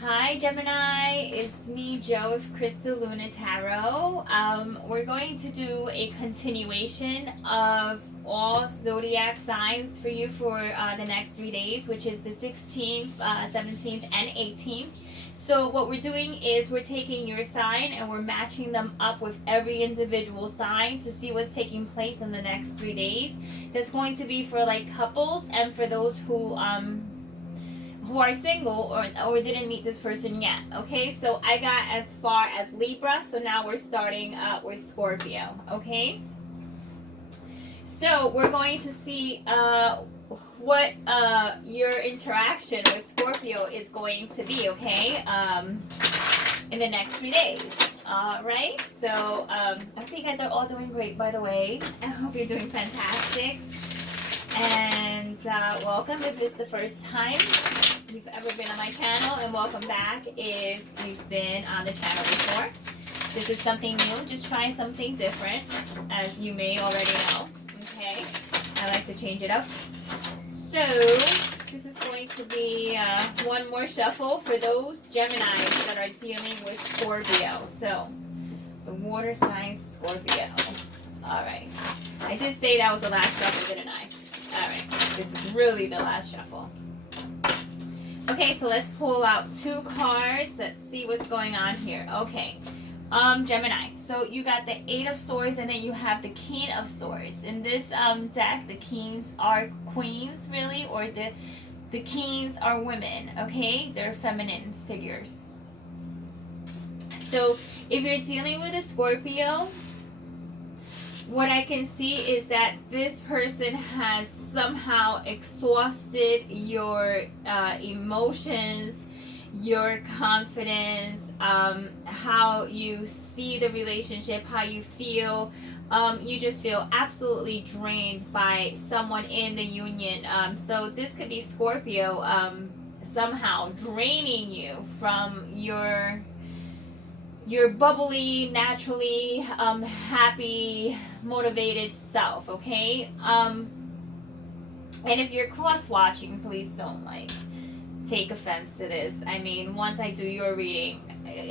Hi Gemini, it's me Joe of Crystal Luna Tarot. We're going to do a continuation of all zodiac signs for you for the next 3 days, which is the 16th, 17th, and 18th. So what we're doing is we're taking your sign and we're matching them up with every individual sign to see what's taking place in the next 3 days. That's going to be for like couples and for those who are single or didn't meet this person yet. Okay, so I got as far as Libra, so now we're starting with Scorpio. Okay, so we're going to see what your interaction with Scorpio is going to be. Okay, in the next 3 days. All right, so I hope you guys are all doing great, by the way. I hope you're doing fantastic. And welcome if it's the first time you've ever been on my channel, and welcome back if you've been on the channel before. This is something new, just trying something different, as you may already know. Okay, I like to change it up. So this is going to be one more shuffle for those Geminis that are dealing with Scorpio. So the water sign Scorpio. All right, I did say that was the last shuffle, didn't I? All right, this is really the last shuffle. Okay, so let's pull out 2 cards. Let's see what's going on here. Okay, Gemini. So you got the 8 of Swords, and then you have the King of Swords. In this deck, the Kings are queens, really, or the Kings are women. Okay, they're feminine figures. So if you're dealing with a Scorpio, what I can see is that this person has somehow exhausted your emotions, your confidence, how you see the relationship, how you feel. You just feel absolutely drained by someone in the union. So this could be Scorpio somehow draining you from your bubbly, naturally happy, motivated self. Okay, and if you're cross watching, please don't take offense to this. I mean, once I do your reading,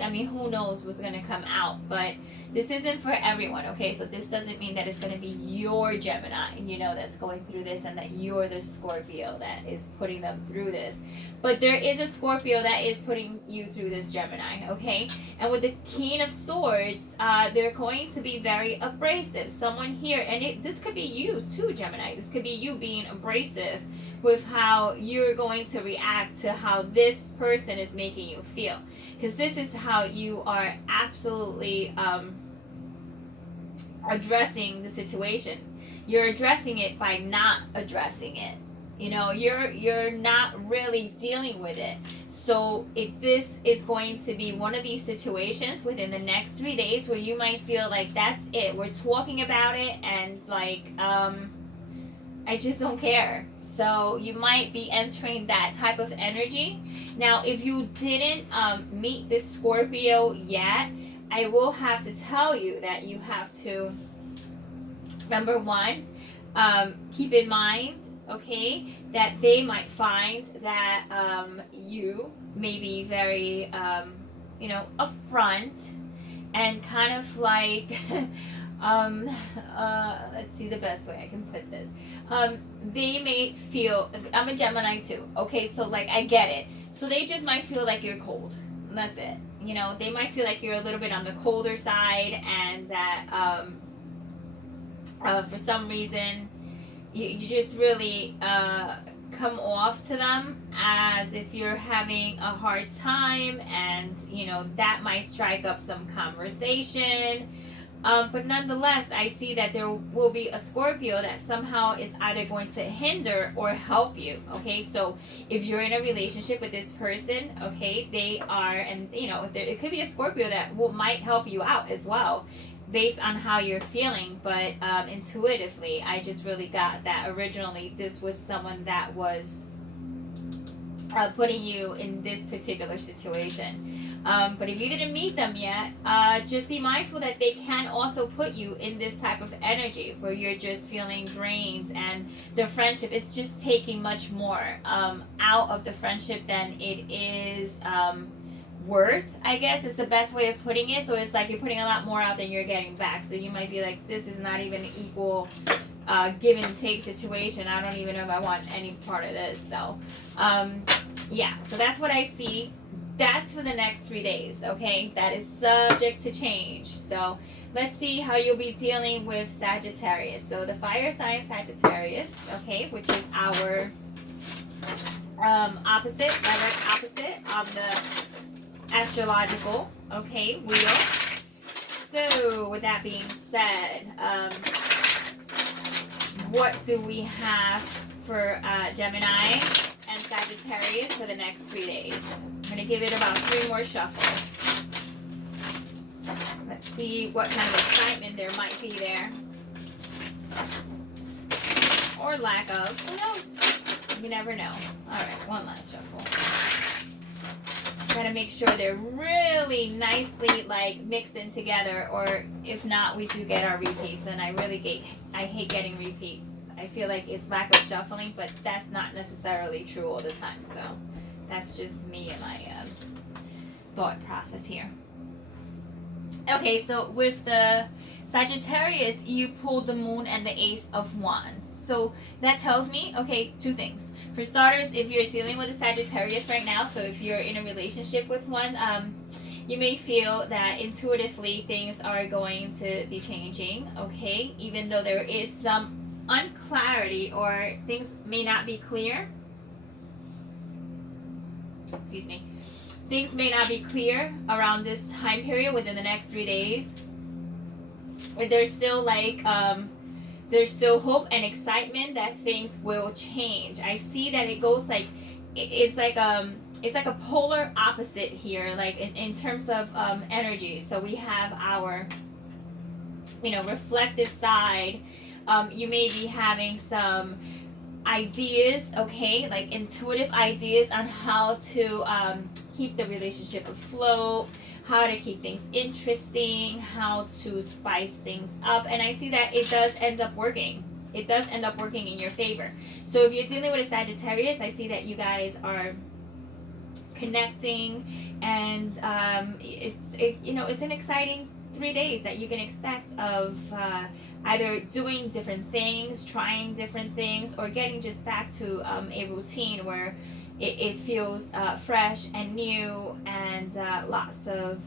I mean, who knows what's going to come out, but this isn't for everyone. Okay, so this doesn't mean that it's going to be your Gemini, that's going through this, and that you're the Scorpio that is putting them through this. But there is a Scorpio that is putting you through this, Gemini. Okay, and with the King of Swords, they're going to be very abrasive. Someone here, and this could be you too, Gemini. This could be you being abrasive with how you're going to react to how this person is making you feel, because this is how you are absolutely addressing the situation. You're addressing it by not addressing it. You're not really dealing with it. So if this is going to be one of these situations within the next 3 days where you might feel like that's it, we're talking about it, and I just don't care. So you might be entering that type of energy. Now, if you didn't meet this Scorpio yet, I will have to tell you that you have to, number one, keep in mind, okay, that they might find that you may be very, upfront and kind of like let's see the best way I can put this. They may feel, I'm a Gemini too, okay, so I get it. So they just might feel like you're cold. That's it. They might feel like you're a little bit on the colder side, and that for some reason you just really come off to them as if you're having a hard time, and that might strike up some conversation. But nonetheless, I see that there will be a Scorpio that somehow is either going to hinder or help you. Okay, so if you're in a relationship with this person, okay, they are, and it could be a Scorpio that might help you out as well, based on how you're feeling. But intuitively, I just really got that originally this was someone that was putting you in this particular situation. But if you didn't meet them yet, just be mindful that they can also put you in this type of energy where you're just feeling drained, and the friendship is just taking much more out of the friendship than it is worth, I guess is the best way of putting it. So it's like you're putting a lot more out than you're getting back. So you might be like, this is not even an equal give and take situation. I don't even know if I want any part of this. So yeah, so that's what I see. That's for the next 3 days, okay? That is subject to change. So let's see how you'll be dealing with Sagittarius. So the fire sign Sagittarius, okay, which is our opposite, direct opposite on the astrological, okay, wheel. So with that being said, what do we have for Gemini and Sagittarius for the next 3 days? I'm going to give it about 3 more shuffles. Let's see what kind of excitement there might be there. Or lack of. Who knows? You never know. Alright, one last shuffle. Gotta make sure they're really nicely like mixed in together, or if not, we do get our repeats, and I hate getting repeats. I feel like it's lack of shuffling, but that's not necessarily true all the time. So that's just me and my thought process here. Okay, so with the Sagittarius, you pulled the Moon and the Ace of Wands. So that tells me, okay, 2 things. For starters, if you're dealing with a Sagittarius right now, so if you're in a relationship with one, you may feel that intuitively things are going to be changing, okay? Even though there is some unclarity or things may not be clear. Excuse me. Things may not be clear around this time period within the next 3 days. There's still like there's still hope and excitement that things will change. I see that it goes like it's like a polar opposite here, like in terms of energy. So we have our reflective side. You may be having some ideas, okay, like intuitive ideas on how to keep the relationship afloat, how to keep things interesting, how to spice things up. And I see that it does end up working. It does end up working in your favor. So if you're dealing with a Sagittarius, I see that you guys are connecting, and it's an exciting 3 days that you can expect of either doing different things, trying different things, or getting just back to a routine where it feels fresh and new, and lots of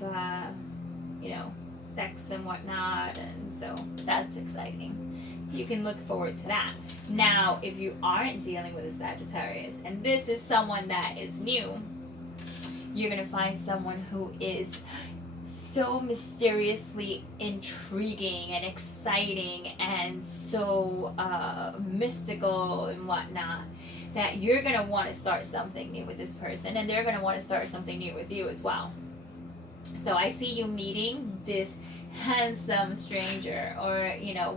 sex and whatnot, and so that's exciting. You can look forward to that. Now, if you aren't dealing with a Sagittarius, and this is someone that is new, you're going to find someone who is so mysteriously intriguing and exciting and so mystical and whatnot, that you're going to want to start something new with this person, and they're going to want to start something new with you as well. So I see you meeting this handsome stranger, or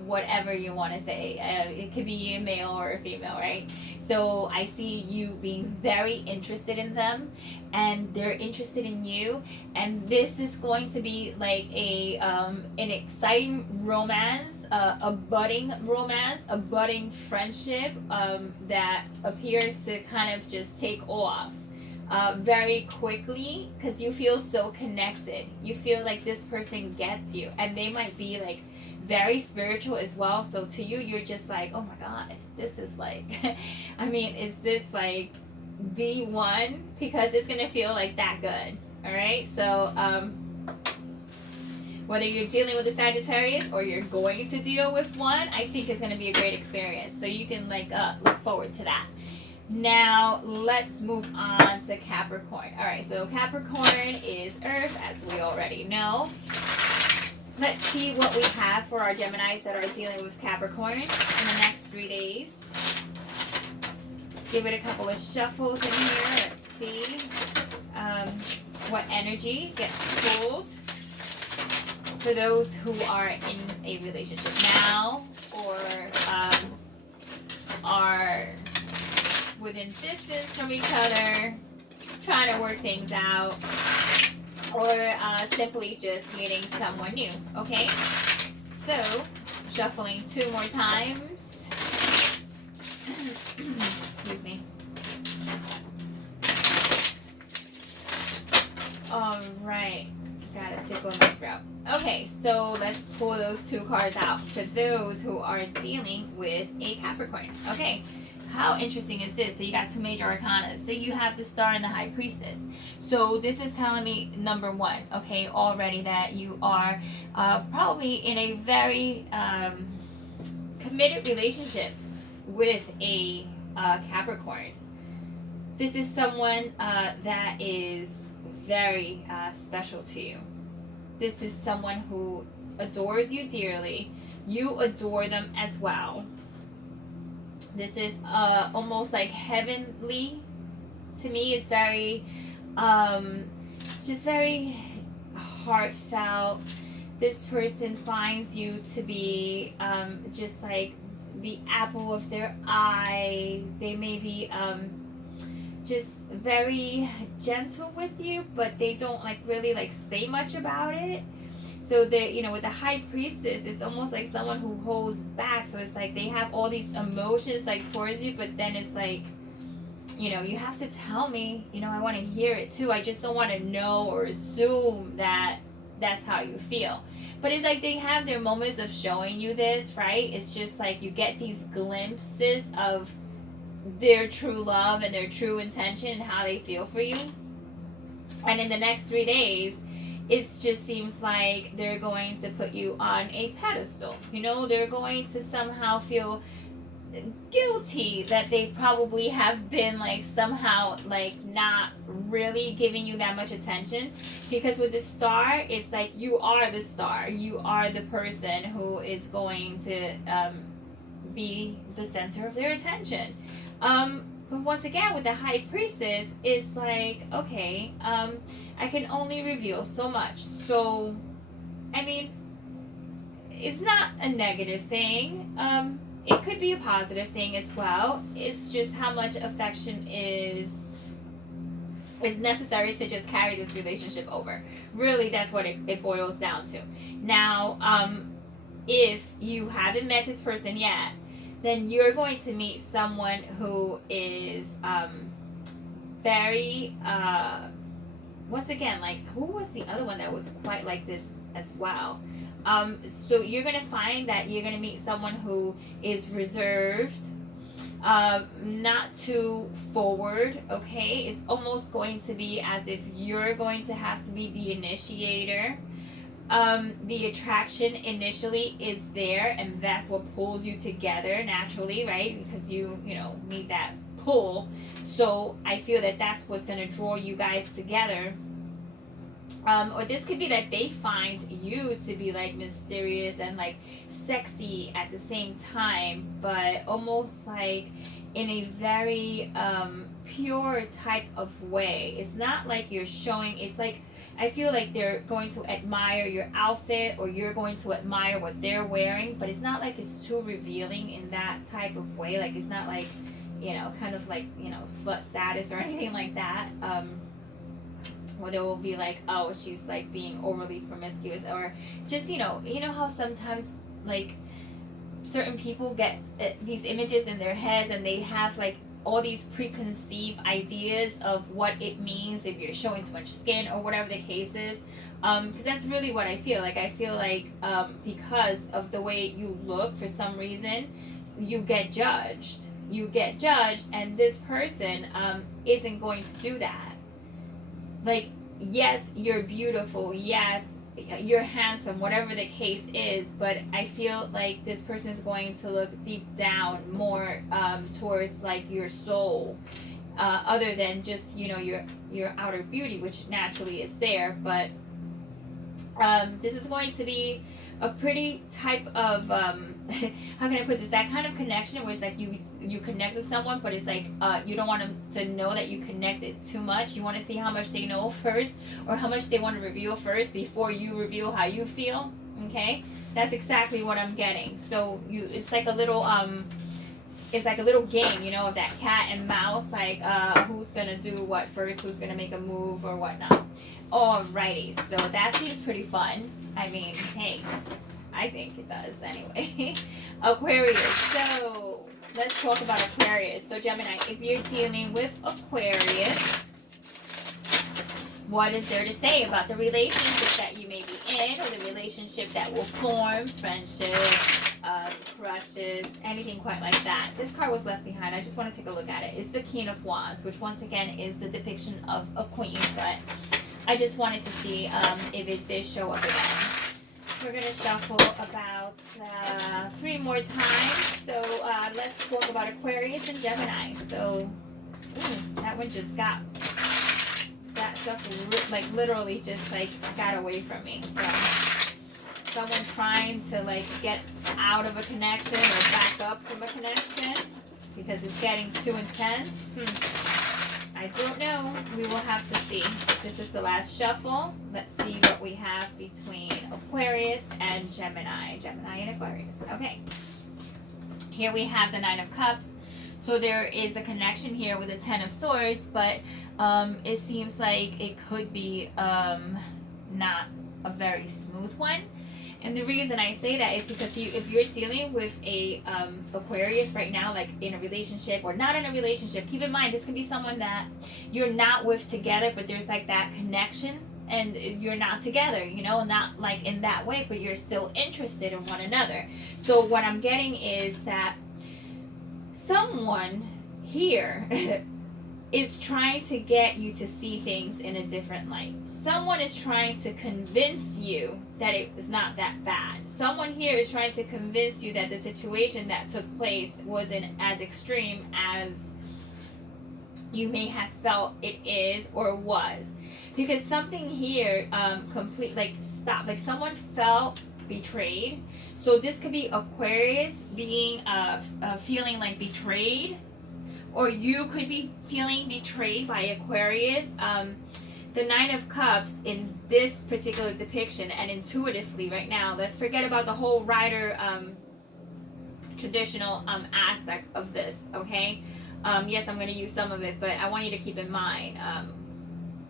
whatever you want to say. It could be a male or a female, right? So I see you being very interested in them, and they're interested in you, and this is going to be like an exciting romance, a budding romance, a budding friendship that appears to kind of just take off very quickly, because you feel so connected. You feel like this person gets you, and they might be like very spiritual as well. So to you, you're just like, oh my god, this is like is this like the one? Because it's gonna feel like that good. All right, so whether you're dealing with a Sagittarius or you're going to deal with one, I think it's gonna be a great experience. So you can look forward to that. Now, let's move on to Capricorn. All right, so Capricorn is Earth, as we already know. Let's see what we have for our Geminis that are dealing with Capricorn in the next 3 days. Give it a couple of shuffles in here. Let's see what energy gets pulled for those who are in a relationship now, or are within distance from each other, trying to work things out, or simply just meeting someone new, okay? So, shuffling 2 more times. Excuse me. All right. Gotta tickle my throat. Okay, so let's pull those 2 cards out for those who are dealing with a Capricorn. Okay, how interesting is this? So you got 2 major arcana. So you have the Star and the High Priestess. So this is telling me, number 1, okay, already that you are probably in a very committed relationship with a Capricorn. This is someone that is very special to you. This is someone who adores you dearly. You adore them as well. This is almost like heavenly to me. It's very just very heartfelt. This person finds you to be just like the apple of their eye. They may be just very gentle with you, but they don't like really like say much about it. So they, you know, with the High Priestess, it's almost like someone who holds back. So it's like they have all these emotions like towards you, but then it's like, you know, you have to tell me, you know, I want to hear it too. I just don't want to know or assume that that's how you feel. But it's like they have their moments of showing you this, right? It's just like you get these glimpses of their true love and their true intention and how they feel for you. And in the next 3 days, it just seems like they're going to put you on a pedestal. You know, they're going to somehow feel guilty that they probably have been like somehow like not really giving you that much attention, because with the Star, it's like you are the star. You are the person who is going to be the center of their attention. But once again, with the High Priestess, it's like, okay, I can only reveal so much. So, I mean, it's not a negative thing. It could be a positive thing as well. It's just how much affection is necessary to just carry this relationship over. Really, that's what it boils down to. Now, if you haven't met this person yet, then you're going to meet someone who is very, once again, like, who was the other one that was quite like this as well? So you're going to find that you're going to meet someone who is reserved, not too forward, okay? It's almost going to be as if you're going to have to be the initiator. The attraction initially is there, and that's what pulls you together naturally, right? Because you know, need that pull. So I feel that that's what's going to draw you guys together. Or this could be that they find you to be like mysterious and like sexy at the same time, but almost like in a very pure type of way. It's not like you're showing, it's like I feel like they're going to admire your outfit, or you're going to admire what they're wearing, but it's not like it's too revealing in that type of way. Like it's not like, you know, kind of like, you know, slut status or anything like that. Where it will be like, oh, she's like being overly promiscuous, or just, you know how sometimes like certain people get these images in their heads, and they have like all these preconceived ideas of what it means if you're showing too much skin or whatever the case is. Because that's really what I feel like. I feel like because of the way you look, for some reason, you get judged. And this person isn't going to do that. Like, yes, you're beautiful. Yes, you're handsome, whatever the case is. But I feel like this person's going to look deep down more towards like your soul, other than just, you know, your outer beauty, which naturally is there. But this is going to be a pretty type of how can I put this? That kind of connection where it's like you connect with someone, but it's like you don't want them to know that you connected too much. You want to see how much they know first, or how much they want to reveal first before you reveal how you feel. Okay, that's exactly what I'm getting. So it's like a little it's like a little game, you know, of that cat and mouse, like who's gonna do what first, who's gonna make a move or whatnot. Alrighty, so that seems pretty fun. I mean, hey, I think it does anyway. Aquarius. So let's talk about Aquarius. So Gemini, if you're dealing with Aquarius, what is there to say about the relationship that you may be in, or the relationship that will form, friendship, crushes, anything quite like that? This card was left behind. I just want to take a look at it. It's the King of Wands, which once again is the depiction of a queen, but I just wanted to see if it did show up again. We're going to shuffle about 3 more times. So let's talk about Aquarius and Gemini. So that one just got, that shuffle like literally just like got away from me. So someone trying to like get out of a connection or back up from a connection because it's getting too intense. I don't know. We will have to see. This is the last shuffle. Let's see what we have between Aquarius and Gemini. Gemini and Aquarius. Okay. Here we have the Nine of Cups. So there is a connection here with the Ten of Swords, but it seems like it could be not a very smooth one. And the reason I say that is because if you're dealing with a Aquarius right now, like in a relationship or not in a relationship, keep in mind this could be someone that you're not with together, but there's like that connection and you're not together, you know, not like in that way, but you're still interested in one another. So what I'm getting is that someone here is trying to get you to see things in a different light. Someone is trying to convince you that it is not that bad. Someone here is trying to convince you that the situation that took place wasn't as extreme as you may have felt it is or was. Because something here like someone felt betrayed. So this could be Aquarius being feeling like betrayed, or you could be feeling betrayed by Aquarius. The Nine of Cups in this particular depiction, and intuitively right now, let's forget about the whole rider traditional aspect of this, okay? Yes, I'm going to use some of it, but I want you to keep in mind,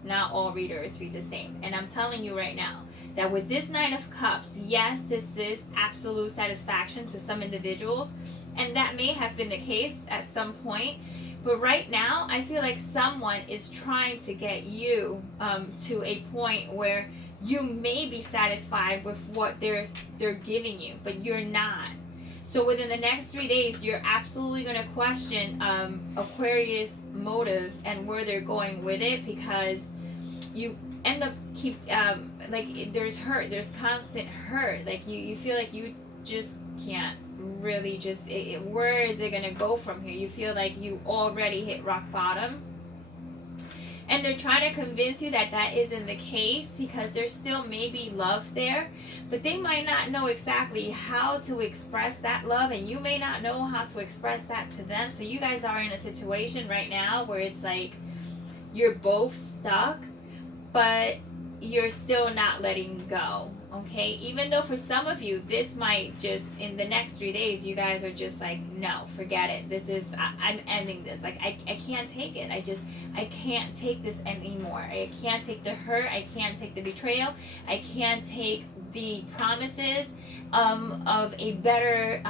not all readers read the same. And I'm telling you right now that with this Nine of Cups, yes, this is absolute satisfaction to some individuals, and that may have been the case at some point. But right now, I feel like someone is trying to get you to a point where you may be satisfied with what they're giving you, but you're not. So within the next 3 days, you're absolutely going to question Aquarius motives and where they're going with it, because you end up like there's hurt, there's constant hurt. Like you feel like you just can't really just where is it gonna go from here? You feel like you already hit rock bottom, and they're trying to convince you that that isn't the case, because there still may be love there, but they might not know exactly how to express that love, and you may not know how to express that to them. So you guys are in a situation right now where it's like you're both stuck, but you're still not letting go. Okay, even though for some of you this might just in the next 3 days you guys are just like, no, forget it, this is I'm ending this. Like I can't take it. I can't take this anymore. I can't take the hurt, I can't take the betrayal, I can't take the promises of a better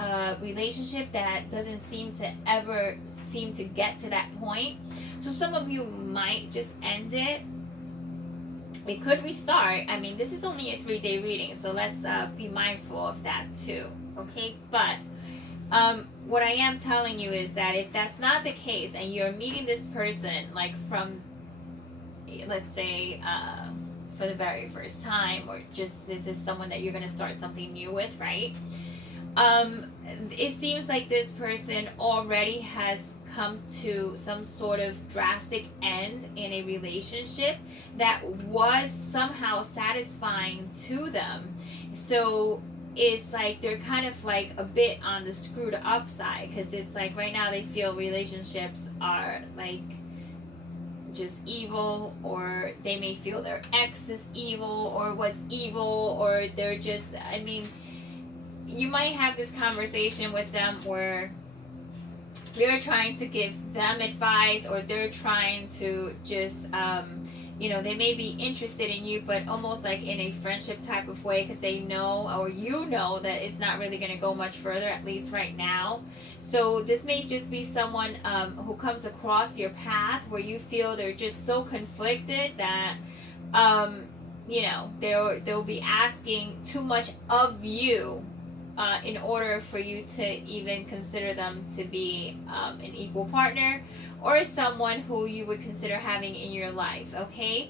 relationship that doesn't seem to ever seem to get to that point. So some of you might just end it. It could restart. I mean, this is only a 3-day reading, so let's be mindful of that too, okay? But what I am telling you is that if that's not the case and you're meeting this person like from, let's say, for the very first time, or just this is someone that you're going to start something new with, right? It seems like this person already has come to some sort of drastic end in a relationship that was somehow satisfying to them. So it's like they're kind of like a bit on the screwed up side, because it's like right now they feel relationships are like just evil, or they may feel their ex is evil or was evil, or they're just, I mean, you might have this conversation with them where you're trying to give them advice, or they're trying to just you know, they may be interested in you, but almost like in a friendship type of way, because they know, or you know, that it's not really going to go much further, at least right now. So this may just be someone who comes across your path where you feel they're just so conflicted that you know, they'll be asking too much of you in order for you to even consider them to be an equal partner, or someone who you would consider having in your life, okay?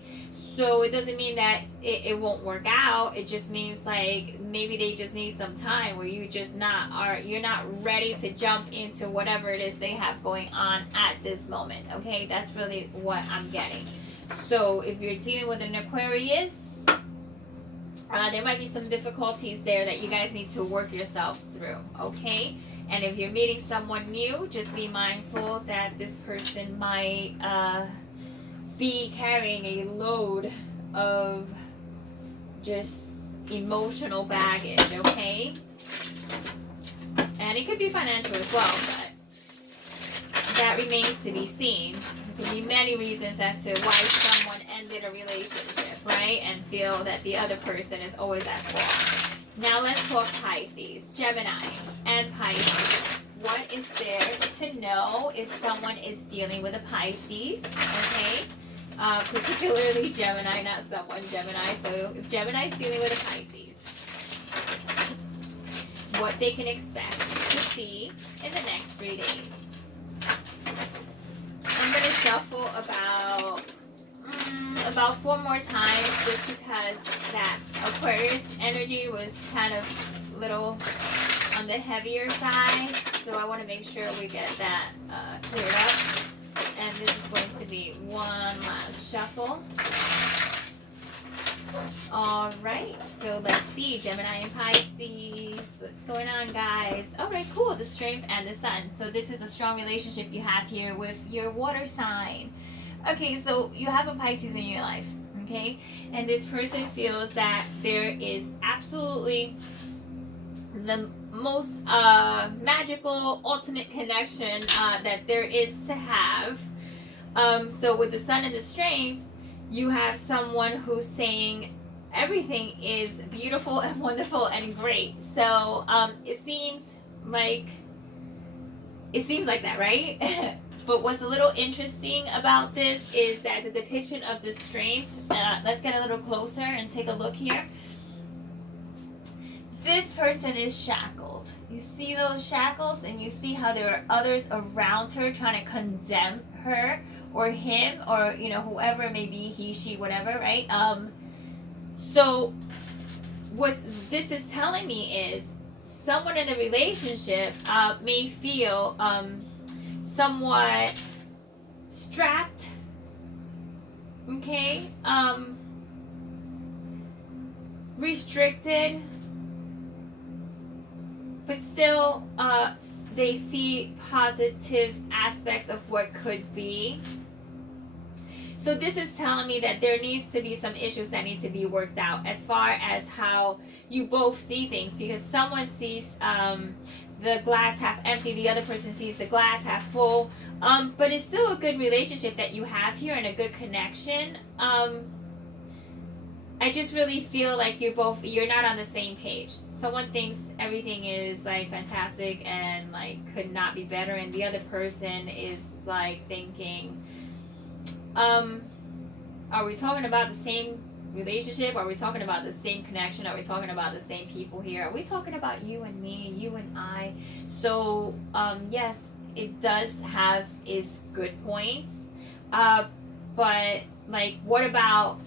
So it doesn't mean that it won't work out. It just means like maybe they just need some time where you're not ready to jump into whatever it is they have going on at this moment, okay? That's really what I'm getting. So if you're dealing with an Aquarius, there might be some difficulties there that you guys need to work yourselves through, okay? And if you're meeting someone new, just be mindful that this person might be carrying a load of just emotional baggage, okay? And it could be financial as well, but that remains to be seen. There could be many reasons as to why someone ended a relationship, right? And feel that the other person is always at fault. Now let's talk Pisces, Gemini, and Pisces. What is there to know if someone is dealing with a Pisces, okay? Particularly Gemini, not someone, Gemini. So if Gemini is dealing with a Pisces, what they can expect to see in the next 3 days. I'm going to shuffle about 4 more times, just because that Aquarius energy was kind of a little on the heavier side. So I want to make sure we get that cleared up. And this is going to be one last shuffle. Alright, so let's see. Gemini and Pisces. What's going on, guys? Alright, cool. The Strength and the Sun. So this is a strong relationship you have here with your water sign. Okay, so you have a Pisces in your life, okay? And this person feels that there is absolutely the most magical, ultimate connection that there is to have. So with the Sun and the Strength, you have someone who's saying everything is beautiful and wonderful and great. So it seems like that, right? But what's a little interesting about this is that the depiction of the Strength, let's get a little closer and take a look here. This person is shackled. You see those shackles, and you see how there are others around her trying to condemn her or him, or you know, whoever it may be, he, she, whatever, right? So what this is telling me is someone in the relationship may feel somewhat strapped, okay, restricted, but still they see positive aspects of what could be. So this is telling me that there needs to be some issues that need to be worked out as far as how you both see things, because someone sees the glass half empty, the other person sees the glass half full, but it's still a good relationship that you have here and a good connection. I just really feel like you're not on the same page. Someone thinks everything is like fantastic and like could not be better, and the other person is like thinking, are we talking about the same relationship? Are we talking about the same connection? Are we talking about the same people here? Are we talking about you and me, you and I? So yes, it does have its good points, but like, what about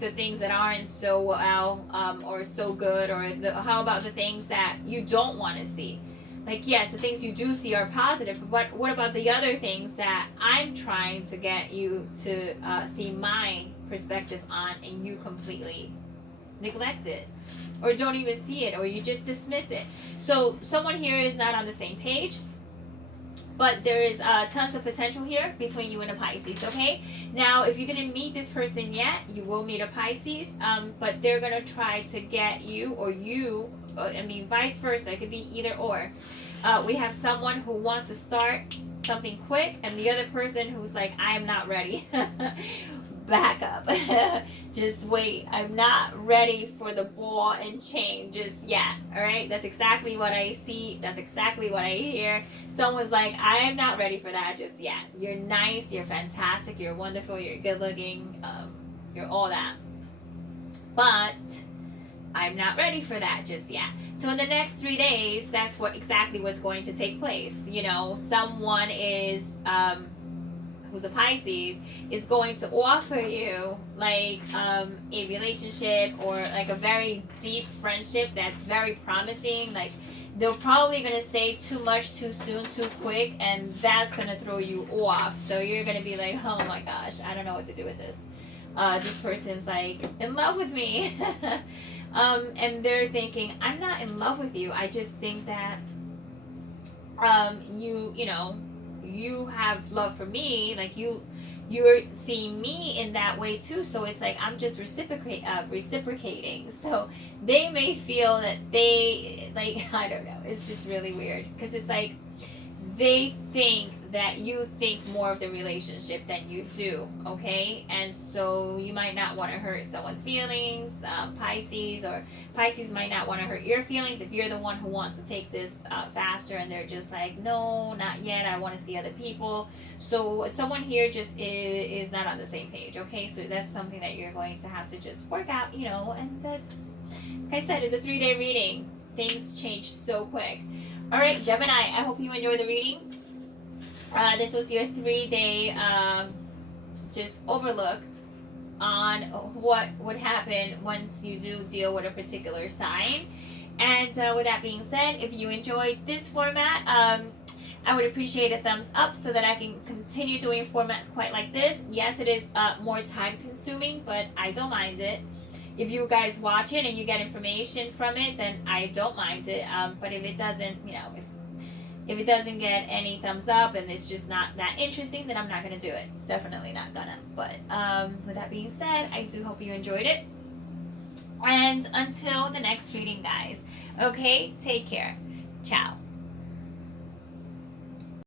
the things that aren't so well or so good, or how about the things that you don't want to see? Like, yes, the things you do see are positive, but what about the other things that I'm trying to get you to see my perspective on, and you completely neglect it, or don't even see it, or you just dismiss it? So someone here is not on the same page, but there is tons of potential here between you and a Pisces, okay? Now, if you didn't meet this person yet, you will meet a Pisces, but they're going to try to get you, or you, vice versa. It could be either or. we have someone who wants to start something quick, and the other person who's like, I'm not ready. Back up. Just wait. I'm not ready for the ball and chain just yet. All right, that's exactly what I see. That's exactly what I hear. Someone's like, I am not ready for that just yet. You're nice, you're fantastic, you're wonderful, you're good looking, you're all that, but I'm not ready for that just yet. So in the next 3 days, that's what exactly what's going to take place. You know, someone is who's a Pisces is going to offer you like a relationship or like a very deep friendship that's very promising. Like they're probably going to say too much too soon, too quick, and that's going to throw you off. So you're going to be like, oh my gosh, I don't know what to do with this. This person's like in love with me. And they're thinking, I'm not in love with you. I just think that you know, you have love for me, like you're seeing me in that way too, so it's like I'm just reciprocating. So they may feel that they, like, I don't know, it's just really weird because it's like they think that you think more of the relationship than you do, okay? And so you might not want to hurt someone's feelings, Pisces, or Pisces might not want to hurt your feelings if you're the one who wants to take this faster and they're just like, no, not yet, I want to see other people. So someone here just is not on the same page, okay? So that's something that you're going to have to just work out, you know, and that's, like I said, it's a 3-day reading. Things change so quick. All right, Gemini, I hope you enjoyed the reading. This was your 3-day just overlook on what would happen once you do deal with a particular sign. And with that being said, if you enjoyed this format, I would appreciate a thumbs up so that I can continue doing formats quite like this. Yes, it is more time consuming, but I don't mind it. If you guys watch it and you get information from it, then I don't mind it. But if it doesn't, you know, if it doesn't get any thumbs up and it's just not that interesting, then I'm not going to do it. Definitely not gonna. But with that being said, I do hope you enjoyed it. And until the next reading, guys, okay, take care. Ciao.